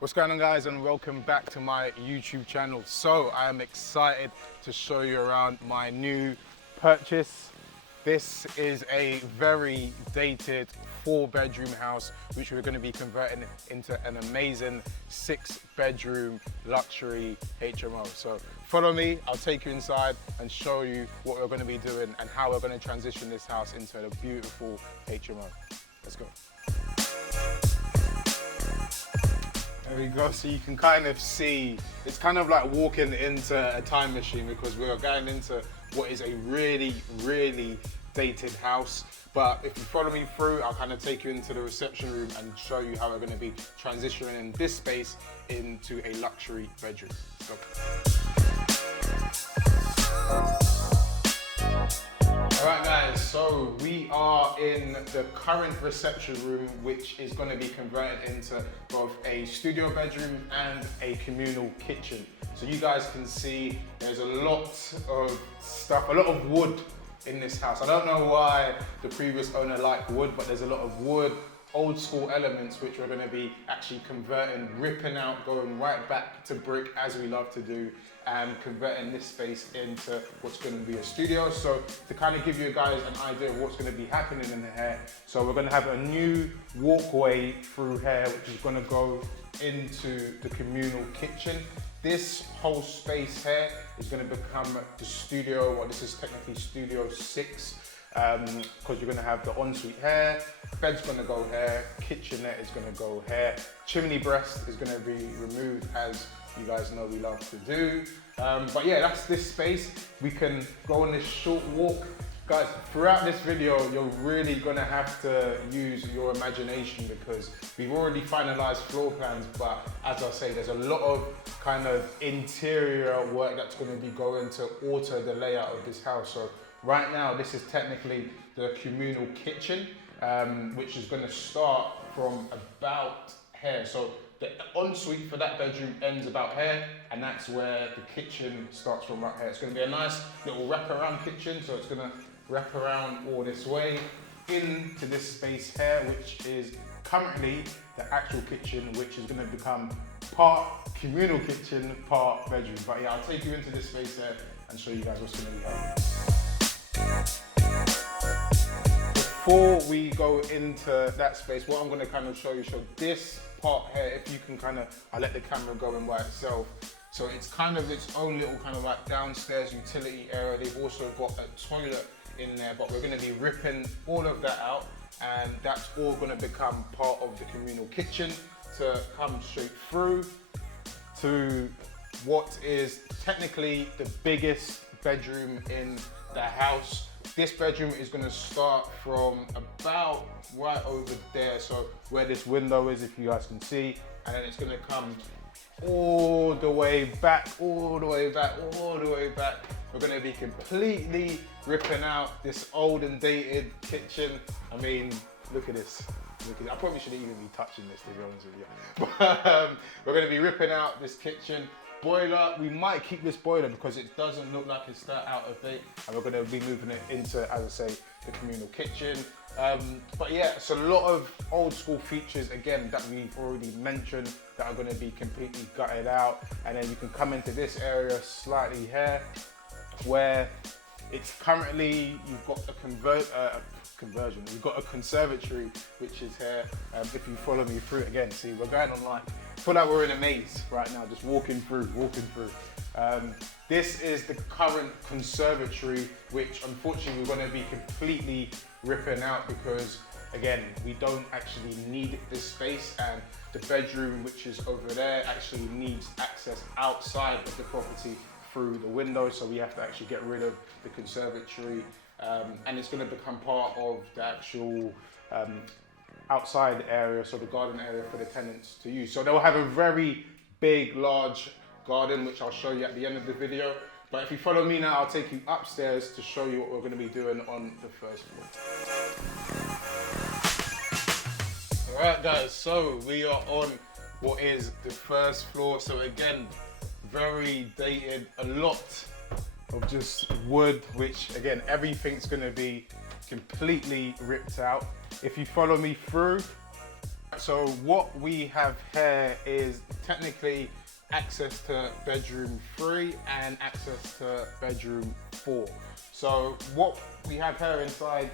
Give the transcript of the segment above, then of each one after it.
What's going on, guys, and welcome back to my YouTube channel. So I am excited to show you around my new purchase. This is a very dated 4-bedroom house which we're going to be converting into an amazing 6-bedroom luxury HMO. So follow me, I'll take you inside and show you what we're going to be doing and how we're going to transition this house into a beautiful HMO. Let's go. There we go, so you can kind of see, it's kind of like walking into a time machine because we are going into what is a really, really dated house. But if you follow me through, I'll kind of take you into the reception room and show you how we're going to be transitioning this space into a luxury bedroom. Let's go. Alright guys, so we are in the current reception room, which is going to be converted into both a studio bedroom and a communal kitchen. So you guys can see there's a lot of stuff, a lot of wood in this house. I don't know why the previous owner liked wood, but there's a lot of wood, old school elements which we're going to be actually converting, ripping out, going right back to brick as we love to do, and converting this space into what's going to be a studio. So to kind of give you guys an idea of what's going to be happening in here, so we're going to have a new walkway through here which is going to go into the communal kitchen. This whole space here is going to become the studio, well, this is technically studio 6, because you're going to have the ensuite here, bed's going to go here, kitchenette is going to go here, chimney breast is going to be removed, as you guys know we love to do. But yeah, that's this space. We can go on this short walk. Guys, throughout this video, you're really gonna have to use your imagination because we've already finalized floor plans, but as I say, there's a lot of kind of interior work that's gonna be going to alter the layout of this house. So right now, this is technically the communal kitchen, which is gonna start from about here. So the ensuite for that bedroom ends about here, and that's where the kitchen starts from right here. It's gonna be a nice little wraparound kitchen, so it's gonna wrap around all this way into this space here, which is currently the actual kitchen, which is going to become part communal kitchen, part bedroom. But yeah, I'll take you into this space here and show you guys what's going to be happening. Before we go into that space, what I'm going to kind of show this part here, if you can kind of, I'll let the camera go in by itself. So it's kind of its own little kind of like downstairs utility area. They've also got a toilet in there, but we're going to be ripping all of that out, and that's all going to become part of the communal kitchen to come straight through to what is technically the biggest bedroom in the house. This bedroom is going to start from about right over there, so where this window is, if you guys can see, and then it's going to come all the way back, all the way back, all the way back. We're going to be completely ripping out this old and dated kitchen. I mean, look at this. I probably shouldn't even be touching this, to be honest with you. But we're going to be ripping out this kitchen. Boiler, we might keep this boiler because it doesn't look like it's that out of date, and we're going to be moving it into, as I say, the communal kitchen. But yeah, it's a lot of old school features again that we've already mentioned that are going to be completely gutted out, and then you can come into this area slightly here where it's currently, you've got a conversion, we've got a conservatory which is here. If you follow me through again, see we're going on like, I feel like we're in a maze right now, just walking through. This is the current conservatory, which unfortunately we're going to be completely ripping out because again, we don't actually need this space, and the bedroom which is over there actually needs access outside of the property through the window, so we have to actually get rid of the conservatory, and it's going to become part of the actual outside area, so the garden area for the tenants to use. So they'll have a very big, large garden, which I'll show you at the end of the video. But if you follow me now, I'll take you upstairs to show you what we're going to be doing on the first floor. Alright guys, so we are on what is the first floor. So again, very dated, a lot of just wood, which again, everything's going to be completely ripped out. If you follow me through, So what we have here is technically access to bedroom 3 and access to bedroom 4. So what we have here inside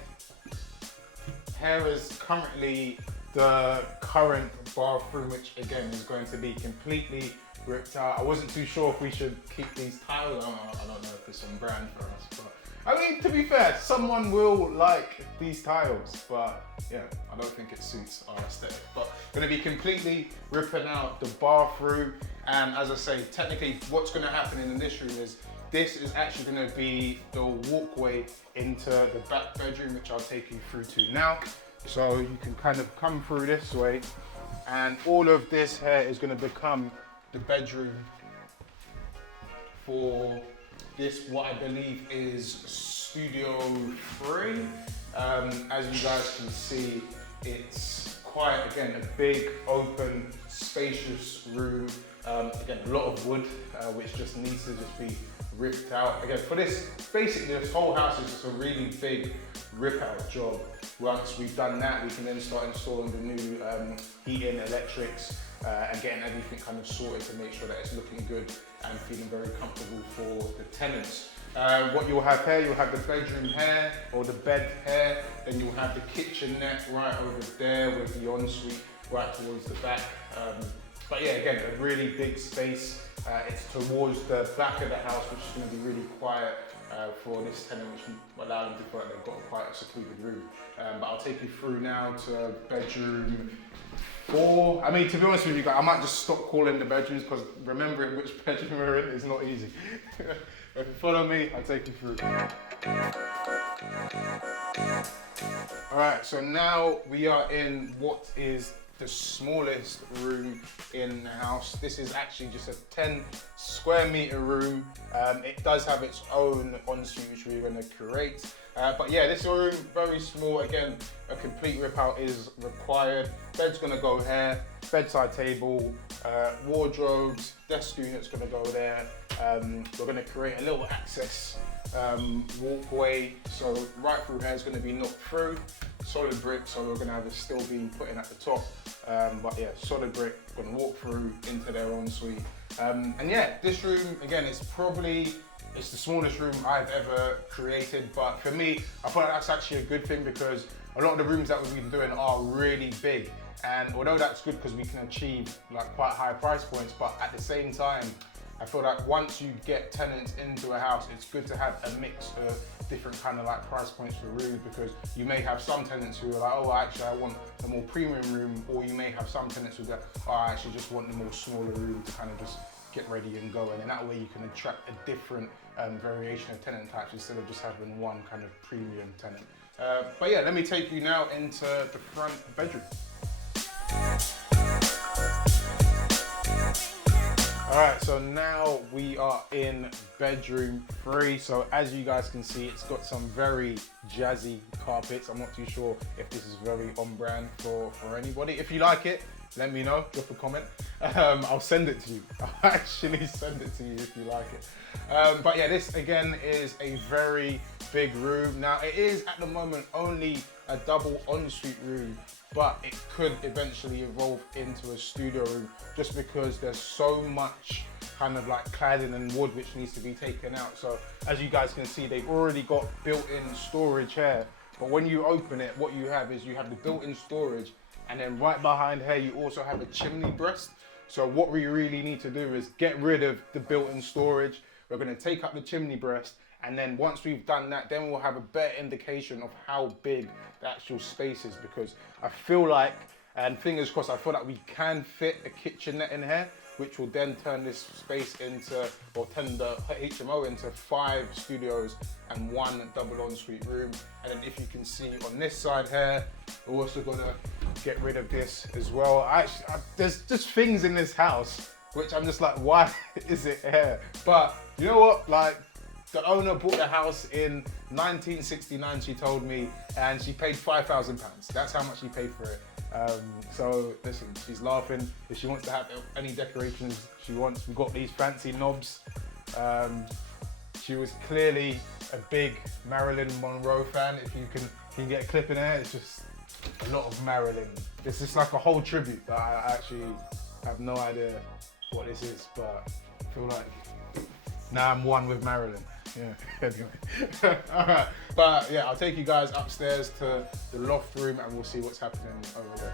here is currently the current bathroom, which again is going to be completely ripped out. I wasn't too sure if we should keep these tiles. I don't know if it's on brand for us, but I mean, to be fair, someone will like these tiles, but yeah, I don't think it suits our aesthetic. But gonna be completely ripping out the bathroom. And as I say, technically what's gonna happen in this room is this is actually gonna be the walkway into the back bedroom, which I'll take you through to now. So you can kind of come through this way, and all of this here is gonna become the bedroom for this, what I believe is Studio 3. As you guys can see, it's quite, again, a big, open, spacious room. Again, a lot of wood, which just needs to just be ripped out. Again, for this, basically this whole house is just a really big rip out job. Once we've done that, we can then start installing the new heating, electrics, and getting everything kind of sorted to make sure that it's looking good and feeling very comfortable for the tenants. What you'll have here, you'll have the bedroom here, or the bed here, then you'll have the kitchenette right over there with the ensuite right towards the back. But yeah, again, a really big space. It's towards the back of the house, which is going to be really quiet for this tenant, which will allow them to feel like they've got quite a secluded room. But I'll take you through now to bedroom 4. I mean, to be honest with you guys, I might just stop calling the bedrooms, because remembering which bedroom we're in is not easy. Follow me, I'll take you through. All right, so now we are in what is the smallest room in the house. This is actually just a 10 square meter room. It does have its own ensuite, which we're going to create. But yeah, this room, very small. Again, a complete rip out is required. Bed's going to go here, bedside table, wardrobes, desk unit's going to go there. We're going to create a little access walkway. So right through here is going to be knocked through. Solid brick, so we're going to have a steel beam put in at the top. But yeah, solid brick, going to walk through into their ensuite. And yeah, this room, again, it's the smallest room I've ever created, but for me, I feel like that's actually a good thing, because a lot of the rooms that we've been doing are really big. And although that's good because we can achieve like quite high price points, but at the same time, I feel like once you get tenants into a house, it's good to have a mix of different kind of like price points for rooms, because you may have some tenants who are like, oh, actually I want a more premium room, or you may have some tenants who go, oh, I actually just want the more smaller room to kind of just get ready and go. And in that way you can attract a different variation of tenant types instead of just having one kind of premium tenant. But yeah, let me take you now into the front bedroom. All right, so now we are in bedroom 3. So as you guys can see, it's got some very jazzy carpets. I'm not too sure if this is very on brand for anybody. If you like it, let me know, drop a comment. I'll send it to you. I'll actually send it to you if you like it. But yeah, this again is a very big room. Now it is at the moment only a double ensuite room, but it could eventually evolve into a studio room, just because there's so much kind of like cladding and wood which needs to be taken out. So as you guys can see, they've already got built-in storage here, but when you open it, what you have is you have the built-in storage, and then right behind here you also have a chimney breast. So what we really need to do is get rid of the built-in storage. We're going to take up the chimney breast, and then once we've done that, then we'll have a better indication of how big the actual space is, because I feel like, and fingers crossed, I feel like we can fit a kitchenette in here, which will then turn this space into, or turn the HMO into 5 studios and 1 double ensuite room. And then if you can see on this side here, we're also gonna get rid of this as well. There's just things in this house which I'm just like, why is it here? But you know what, like, the owner bought the house in 1969, she told me, and she paid £5,000. That's how much she paid for it. So listen, she's laughing. If she wants to have any decorations she wants, we've got these fancy knobs. She was clearly a big Marilyn Monroe fan. If you can get a clip in there, it's just a lot of Marilyn This is like a whole tribute that I actually have no idea what this is, but I feel like now I'm one with Marilyn. Yeah, anyway. All right, but yeah, I'll take you guys upstairs to the loft room and we'll see what's happening over there.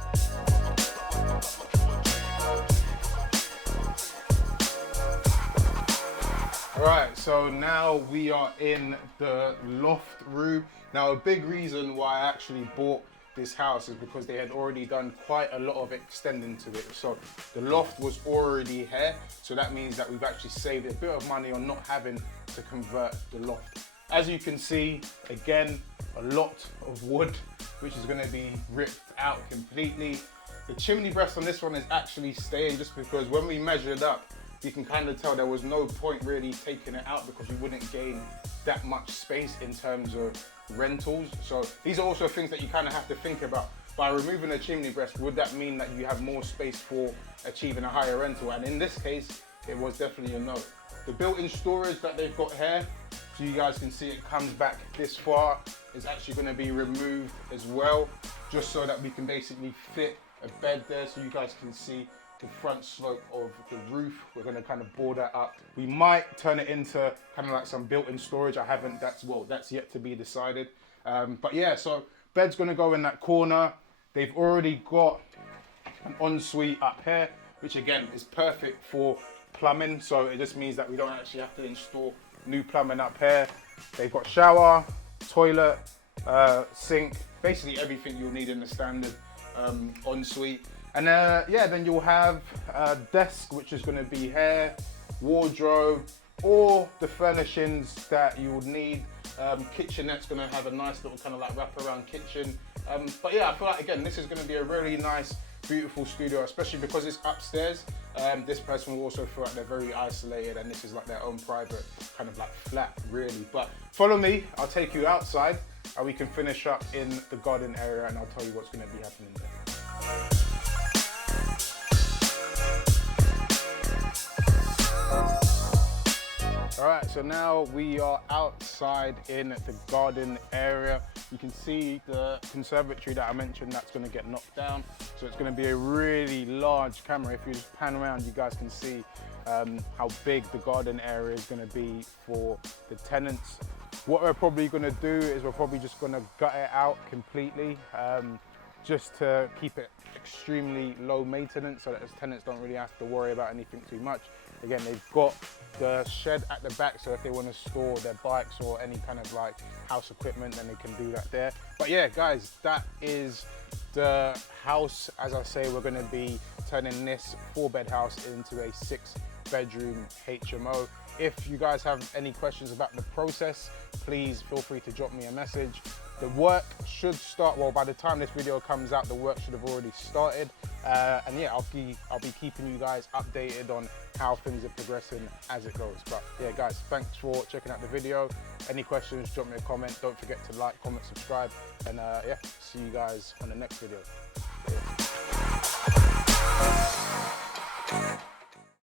All right, so now we are in the loft room. Now, a big reason why I actually bought this house is because they had already done quite a lot of extending to it. So the loft was already here. So that means that we've actually saved a bit of money on not having to convert the loft. As you can see, again, a lot of wood, which is gonna be ripped out completely. The chimney breast on this one is actually staying just because when we measured up, you can kind of tell there was no point really taking it out because we wouldn't gain that much space in terms of rentals. So these are also things that you kind of have to think about. By removing a chimney breast, would that mean that you have more space for achieving a higher rental? And in this case, it was definitely a no. The built-in storage that they've got here, so you guys can see it comes back this far, is actually going to be removed as well, just so that we can basically fit a bed there so you guys can see the front slope of the roof. We're going to kind of bore that up. We might turn it into kind of like some built-in storage. I haven't, that's yet to be decided. But yeah, so bed's going to go in that corner. They've already got an ensuite up here, which again is perfect for plumbing. So it just means that we don't actually have to install new plumbing up here. They've got shower, toilet, sink, basically everything you'll need in the standard ensuite. And yeah, then you'll have a desk, which is going to be here, wardrobe, or the furnishings that you would need. Kitchenette's going to have a nice little kind of like wraparound kitchen. But yeah, I feel like, again, this is going to be a really nice, beautiful studio, especially because it's upstairs. This person will also feel like they're very isolated and this is like their own private kind of like flat, really. But follow me, I'll take you outside and we can finish up in the garden area and I'll tell you what's going to be happening there. All right, so now we are outside in the garden area. You can see the conservatory that I mentioned that's going to get knocked down. So it's going to be a really large camera. If you just pan around, you guys can see how big the garden area is going to be for the tenants. What we're probably going to do is we're probably just going to gut it out completely, just to keep it extremely low maintenance so that the tenants don't really have to worry about anything too much. Again, they've got the shed at the back, so if they want to store their bikes or any kind of like house equipment, then they can do that there. But yeah, guys, that is the house. As I say, we're going to be turning this 4-bed house into a 6-bedroom HMO. If you guys have any questions about the process, please feel free to drop me a message. The work should start, well, by the time this video comes out, the work should have already started. And yeah, I'll be keeping you guys updated on how things are progressing as it goes. But yeah, guys, thanks for checking out the video. Any questions, drop me a comment. Don't forget to like, comment, subscribe. And yeah, see you guys on the next video. Yeah.